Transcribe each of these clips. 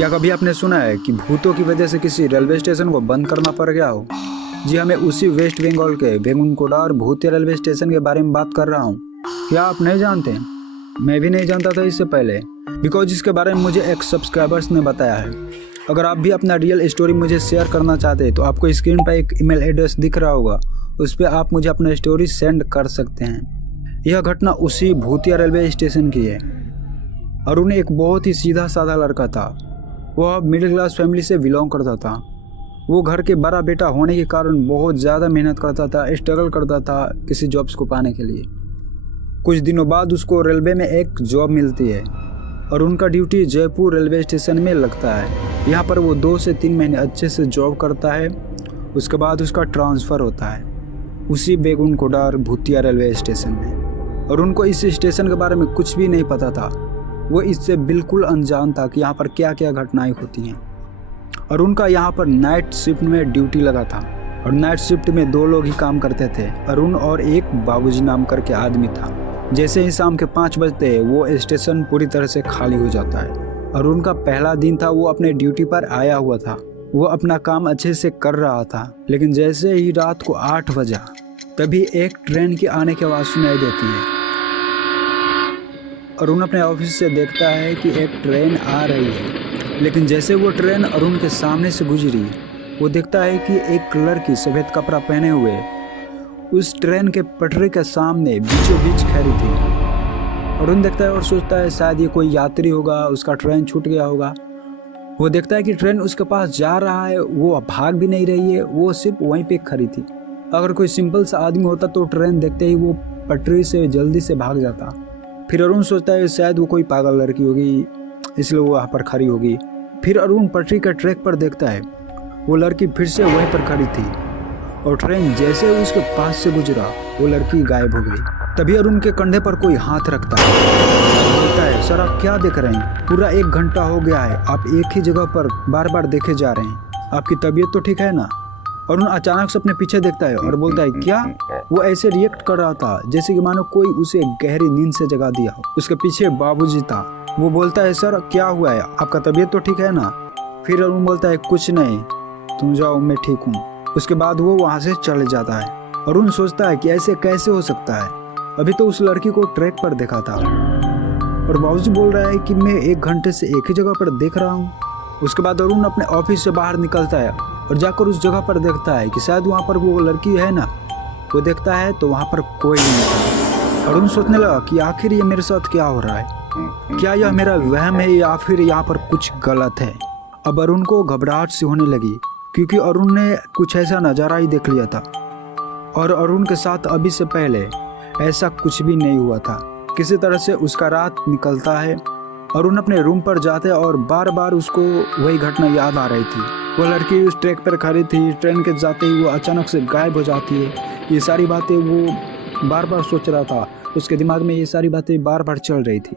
क्या कभी आपने सुना है कि भूतों की वजह से किसी रेलवे स्टेशन को बंद करना पड़ गया हो? जी हाँ, मैं उसी वेस्ट बंगाल के बेगुनकोटा और भूतिया रेलवे स्टेशन के बारे में बात कर रहा हूँ। क्या आप नहीं जानते? मैं भी नहीं जानता था इससे पहले, बिकॉज इसके बारे में मुझे एक सब्सक्राइबर्स ने बताया है। अगर आप भी अपना रियल स्टोरी मुझे शेयर करना चाहते हैं तो आपको स्क्रीन पर एक ईमेल एड्रेस दिख रहा होगा, उस पर आप मुझे अपना स्टोरी सेंड कर सकते हैं। यह घटना उसी भूतिया रेलवे स्टेशन की है। अरुण एक बहुत ही सीधा साधा लड़का था। वह मिडिल क्लास फैमिली से बिलोंग करता था। वो घर के बड़ा बेटा होने के कारण बहुत ज़्यादा मेहनत करता था, स्ट्रगल करता था किसी जॉब्स को पाने के लिए। कुछ दिनों बाद उसको रेलवे में एक जॉब मिलती है और उनका ड्यूटी जयपुर रेलवे स्टेशन में लगता है। यहाँ पर वो 2 से 3 महीने अच्छे से जॉब करता है। उसके बाद उसका ट्रांसफ़र होता है उसी बेगुनकोटा भूतिया रेलवे स्टेशन में। और उनको इस स्टेशन के बारे में कुछ भी नहीं पता था। वो इससे बिल्कुल अनजान था कि यहाँ पर क्या क्या घटनाएं होती हैं। और उनका यहाँ पर नाइट शिफ्ट में ड्यूटी लगा था और नाइट शिफ्ट में 2 लोग ही काम करते थे, अरुण और एक बाबूजी नाम करके आदमी था। जैसे ही शाम के 5 बजते वो स्टेशन पूरी तरह से खाली हो जाता है। अरुण का पहला दिन था, वो अपने ड्यूटी पर आया हुआ था। वो अपना काम अच्छे से कर रहा था, लेकिन जैसे ही रात को 8 बजा तभी एक ट्रेन के आने की आवाज़ सुनाई देती है। अरुण अपने ऑफिस से देखता है कि एक ट्रेन आ रही है, लेकिन जैसे वो ट्रेन अरुण के सामने से गुजरी, वो देखता है कि एक लड़की सफ़ेद कपड़ा पहने हुए उस ट्रेन के पटरी के सामने बीचों बीच खड़ी थी। अरुण देखता है और सोचता है शायद ये कोई यात्री होगा, उसका ट्रेन छूट गया होगा। वो देखता है कि ट्रेन उसके पास जा रहा है, वो भाग भी नहीं रही है, वो सिर्फ वहीं पे खड़ी थी। अगर कोई सिंपल सा आदमी होता तो ट्रेन देखते ही वो पटरी से जल्दी से भाग जाता। फिर अरुण सोचता है शायद वो कोई पागल लड़की होगी, इसलिए वो वहाँ पर खड़ी होगी। फिर अरुण पटरी के ट्रैक पर देखता है वो लड़की फिर से वहीं पर खड़ी थी और ट्रेन जैसे उसके पास से गुजरा वो लड़की गायब हो गई। तभी अरुण के कंधे पर कोई हाथ रखता है, बोलता है सर आप क्या देख रहे हैं? पूरा 1 घंटा हो गया है, आप एक ही जगह पर बार बार देखे जा रहे हैं, आपकी तबीयत तो ठीक है ना? अरुण अचानक से अपने पीछे देखता है और बोलता है क्या? वो ऐसे रिएक्ट कर रहा था जैसे कि मानो कोई उसे गहरी नींद से जगा दिया हो। उसके पीछे बाबूजी था। वो बोलता है सर क्या हुआ है, आपका तबीयत तो ठीक है ना? फिर अरुण बोलता है कुछ नहीं, तुम जाओ मैं ठीक हूँ। उसके बाद वो वहाँ से चले जाता है। अरुण सोचता है कि ऐसे कैसे हो सकता है, अभी तो उस लड़की को ट्रैक पर देखा था और बाबूजी बोल रहा है कि मैं 1 घंटे से एक ही जगह पर देख रहा हूँ। उसके बाद अरुण अपने ऑफिस से बाहर निकलता है और जाकर उस जगह पर देखता है कि शायद वहाँ पर वो लड़की है ना। वो देखता है तो वहाँ पर कोई नहीं था। अरुण सोचने लगा कि आखिर ये मेरे साथ क्या हो रहा है, क्या यह मेरा वहम है या फिर यहाँ पर कुछ गलत है। अब अरुण को घबराहट सी होने लगी क्योंकि अरुण ने कुछ ऐसा नज़ारा ही देख लिया था और अरुण के साथ अभी से पहले ऐसा कुछ भी नहीं हुआ था। किसी तरह से उसका रात निकलता है। अरुण अपने रूम पर जाते हैं और बार बार उसको वही घटना याद आ रही थी। वो लड़की उस ट्रैक पर खड़ी थी, ट्रेन के जाते ही वो अचानक से गायब हो जाती है। ये सारी बातें वो बार बार सोच रहा था, उसके दिमाग में ये सारी बातें बार बार चल रही थी।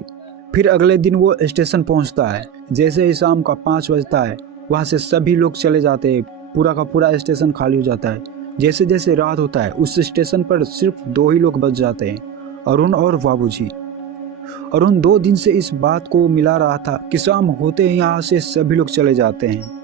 फिर अगले दिन वो स्टेशन पहुंचता है। जैसे ही शाम का 5 बजता है वहाँ से सभी लोग चले जाते हैं, पूरा का पूरा स्टेशन खाली हो जाता है। जैसे जैसे रात होता है उस स्टेशन पर सिर्फ 2 ही लोग बच जाते हैं, अरुण और बाबूजी। अरुण 2 दिन से इस बात को मिला रहा था कि शाम होते ही यहाँ से सभी लोग चले जाते हैं।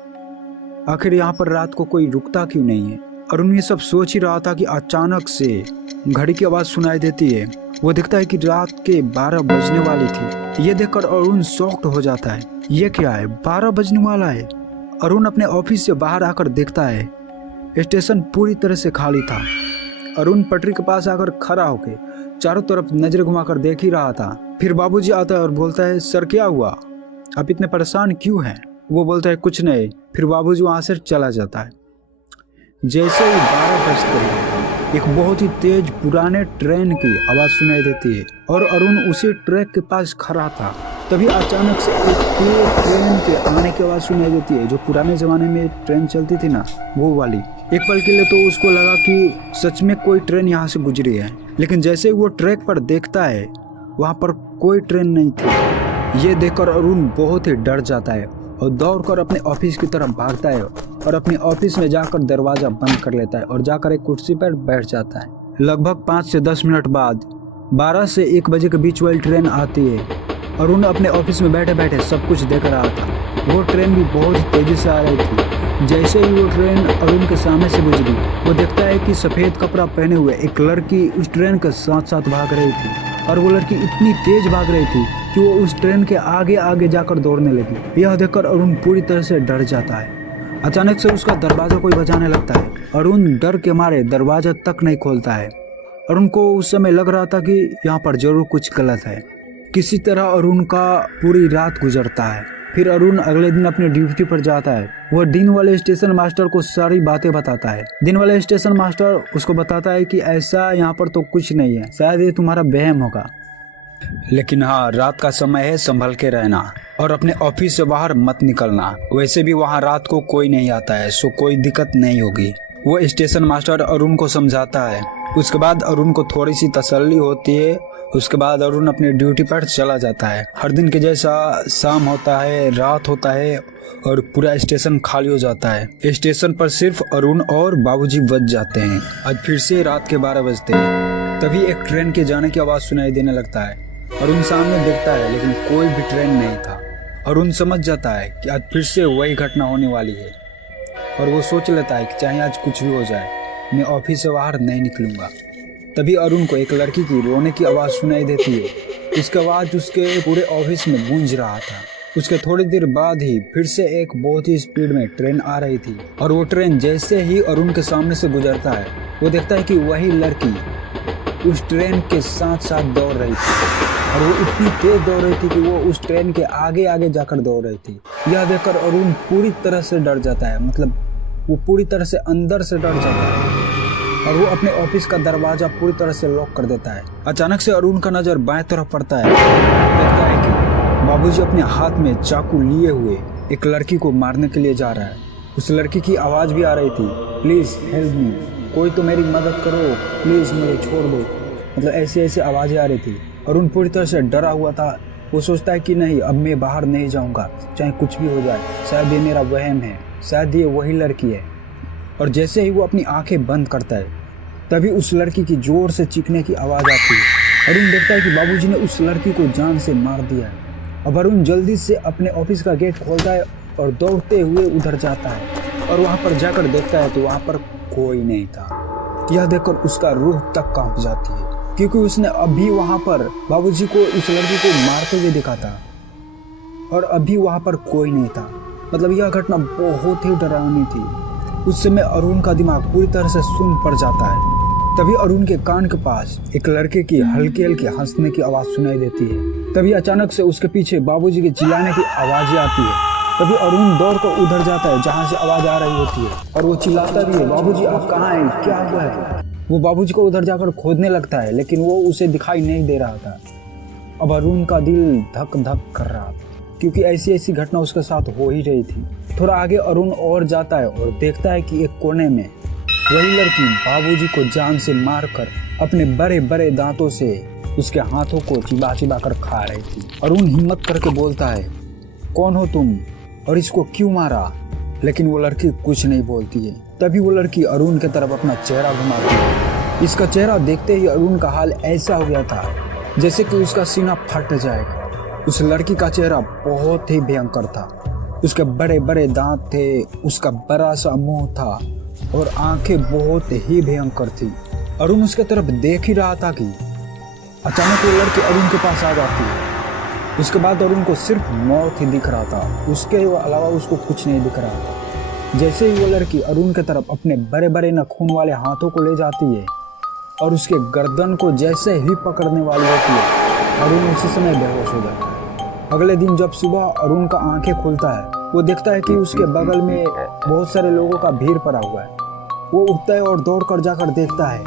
आखिर यहाँ पर रात को कोई रुकता क्यों नहीं है? अरुण ये सब सोच ही रहा था कि अचानक से घड़ी की आवाज़ सुनाई देती है। वो देखता है कि रात के 12 बजने वाली थी। ये देखकर अरुण शॉक्ड हो जाता है। ये क्या है, 12 बजने वाला है? अरुण अपने ऑफिस से बाहर आकर देखता है स्टेशन पूरी तरह से खाली था। अरुण पटरी के पास आकर खड़ा होकर चारों तरफ नजर घुमाकर देख ही रहा था। फिर बाबूजी आता है और बोलता है सर क्या हुआ, आप इतने परेशान क्यों हैं? वो बोलता है कुछ नहीं। फिर बाबूजी वहाँ से चला जाता है। जैसे ही 12 बजते हैं एक बहुत ही तेज पुराने ट्रेन की आवाज़ सुनाई देती है और अरुण उसी ट्रैक के पास खड़ा था। तभी अचानक से एक तेज ट्रेन के आने की आवाज़ सुनाई देती है, जो पुराने ज़माने में ट्रेन चलती थी ना, वो वाली। एक पल के लिए तो उसको लगा कि सच में कोई ट्रेन यहाँ से गुजरी है, लेकिन जैसे वो ट्रैक पर देखता है वहाँ पर कोई ट्रेन नहीं थी। ये देखकर अरुण बहुत ही डर जाता है और दौड़कर अपने ऑफिस की तरफ भागता है और अपने ऑफिस में जाकर दरवाज़ा बंद कर लेता है और जाकर एक कुर्सी पर बैठ जाता है। लगभग 5 से 10 मिनट बाद 12 से 1 बजे के बीच वाली ट्रेन आती है अरुण अपने ऑफिस में बैठे बैठे सब कुछ देख रहा था। वो ट्रेन भी बहुत तेजी से आ रही थी। जैसे ही वो ट्रेन अरुण के सामने से गुजरी, वो देखता है कि सफ़ेद कपड़ा पहने हुए एक लड़की उस ट्रेन के साथ साथ भाग रही थी। और वो लड़की इतनी तेज भाग रही थी कि वो उस ट्रेन के आगे आगे जाकर दौड़ने लगी। यह देखकर अरुण पूरी तरह से डर जाता है। अचानक से उसका दरवाज़ा कोई बजाने लगता है। अरुण डर के मारे दरवाज़ा तक नहीं खोलता है। अरुण को उस समय लग रहा था कि यहाँ पर जरूर कुछ गलत है। किसी तरह अरुण का पूरी रात गुजरता है। फिर अरुण अगले दिन अपनी ड्यूटी पर जाता है। वह दिन वाले स्टेशन मास्टर को सारी बातें बताता है। दिन वाले स्टेशन मास्टर उसको बताता है कि ऐसा यहाँ पर तो कुछ नहीं है, शायद ये तुम्हारा वहम होगा, लेकिन हाँ, रात का समय है, संभल के रहना और अपने ऑफिस से बाहर मत निकलना। वैसे भी वहाँ रात को कोई नहीं आता है, सो कोई दिक्कत नहीं होगी। वो स्टेशन मास्टर अरुण को समझाता है। उसके बाद अरुण को थोड़ी सी तसल्ली होती है। उसके बाद अरुण अपनी ड्यूटी पर चला जाता है। हर दिन के जैसा शाम होता है, रात होता है और पूरा स्टेशन खाली हो जाता है। स्टेशन पर सिर्फ अरुण और बाबूजी बच जाते हैं। आज फिर से रात के 12 बजते हैं। तभी एक ट्रेन के जाने की आवाज़ सुनाई देने लगता है। अरुण सामने देखता है, लेकिन कोई भी ट्रेन नहीं था। अरुण समझ जाता है कि आज फिर से वही घटना होने वाली है और वो सोच लेता है कि चाहे आज कुछ भी हो जाए, मैं ऑफिस से बाहर नहीं निकलूंगा। तभी अरुण को एक लड़की की रोने की आवाज़ सुनाई देती है। उसकी आवाज़ उसके पूरे ऑफिस में गूंज रहा था। उसके थोड़ी देर बाद ही फिर से एक बहुत ही स्पीड में ट्रेन आ रही थी और वो ट्रेन जैसे ही अरुण के सामने से गुजरता है, वो देखता है कि वही लड़की उस ट्रेन के साथ साथ दौड़ रही थी और वो इतनी तेज दौड़ रही थी कि वो उस ट्रेन के आगे आगे जाकर दौड़ रही थी। यह देखकर अरुण पूरी तरह से डर जाता है, मतलब वो पूरी तरह से अंदर से डर जाता है और वो अपने ऑफिस का दरवाजा पूरी तरह से लॉक कर देता है। अचानक से अरुण का नजर बाएं तरफ पड़ता है। देखता है कि बाबूजी अपने हाथ में चाकू लिए हुए एक लड़की को मारने के लिए जा रहा है। उस लड़की की आवाज़ भी आ रही थी, प्लीज़ हेल्प मी, कोई तो मेरी मदद करो, प्लीज़ मुझे छोड़ दो। मतलब ऐसी ऐसी आवाज़ें आ रही थी। अरुण पूरी तरह से डरा हुआ था। वो सोचता है कि नहीं, अब मैं बाहर नहीं जाऊंगा, चाहे कुछ भी हो जाए, शायद ये मेरा वहम है, शायद ये वही लड़की है। और जैसे ही वो अपनी आंखें बंद करता है, तभी उस लड़की की जोर से चीखने की आवाज़ आती है। अरुण देखता है कि बाबूजी ने उस लड़की को जान से मार दिया है। अब अरुण जल्दी से अपने ऑफिस का गेट खोलता है और दौड़ते हुए उधर जाता है और वहाँ पर जाकर देखता है तो वहाँ पर कोई नहीं था। यह देखकर उसका रूह तक कांप जाती है, क्योंकि उसने अभी वहाँ पर बाबूजी को उस लड़की को मारते हुए देखा था और अभी वहाँ पर कोई नहीं था। मतलब यह घटना बहुत ही डरावनी थी। उस समय अरुण का दिमाग पूरी तरह से सुन्न पड़ जाता है। तभी अरुण के कान के पास एक लड़के की हल्की हल्की हंसने की आवाज़ सुनाई देती है। तभी अचानक से उसके पीछे बाबूजी के चिल्लाने की आवाज़ें आती है। तभी अरुण दौड़कर उधर जाता है जहाँ से आवाज़ आ रही होती है और वो चिल्लाता भी है, बाबूजी आप कहाँ हैं, क्या हुआ है। वो बाबूजी को उधर जाकर खोदने लगता है, लेकिन वो उसे दिखाई नहीं दे रहा था। अब अरुण का दिल धक धक कर रहा था, क्योंकि ऐसी ऐसी घटना उसके साथ हो ही रही थी। थोड़ा आगे अरुण और जाता है और देखता है कि एक कोने में वही लड़की बाबूजी को जान से मारकर अपने बड़े बड़े दांतों से उसके हाथों को चिबा चिबा कर खा रही थी। अरुण हिम्मत करके बोलता है, कौन हो तुम और इसको क्यों मारा? लेकिन वो लड़की कुछ नहीं बोलती है। तभी वो लड़की अरुण की तरफ अपना चेहरा घुमाती है। इसका चेहरा देखते ही अरुण का हाल ऐसा हो गया था जैसे कि उसका सीना फट जाएगा। उस लड़की का चेहरा बहुत ही भयंकर था। उसके बड़े बड़े दांत थे, उसका बड़ा सा मुंह था और आंखें बहुत ही भयंकर थी। अरुण उसके तरफ देख ही रहा था कि अचानक वो लड़की अरुण के पास आ जाती है। उसके बाद अरुण को सिर्फ मौत ही दिख रहा था, उसके अलावा उसको कुछ नहीं दिख रहा था। जैसे ही वो लड़की अरुण की तरफ अपने बड़े बड़े नाखून वाले हाथों को ले जाती है और उसके गर्दन को जैसे ही पकड़ने वाली होती है, अरुण उसी समय बेहोश हो जाता है। अगले दिन जब सुबह अरुण का आंखें खुलता है, वो देखता है कि उसके बगल में बहुत सारे लोगों का भीड़ पड़ा हुआ है। वो उठता है और दौड़ कर जाकर देखता है,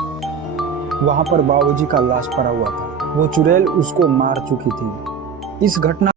वहाँ पर बाबूजी का लाश पड़ा हुआ था। वो चुड़ैल उसको मार चुकी थी। इस घटना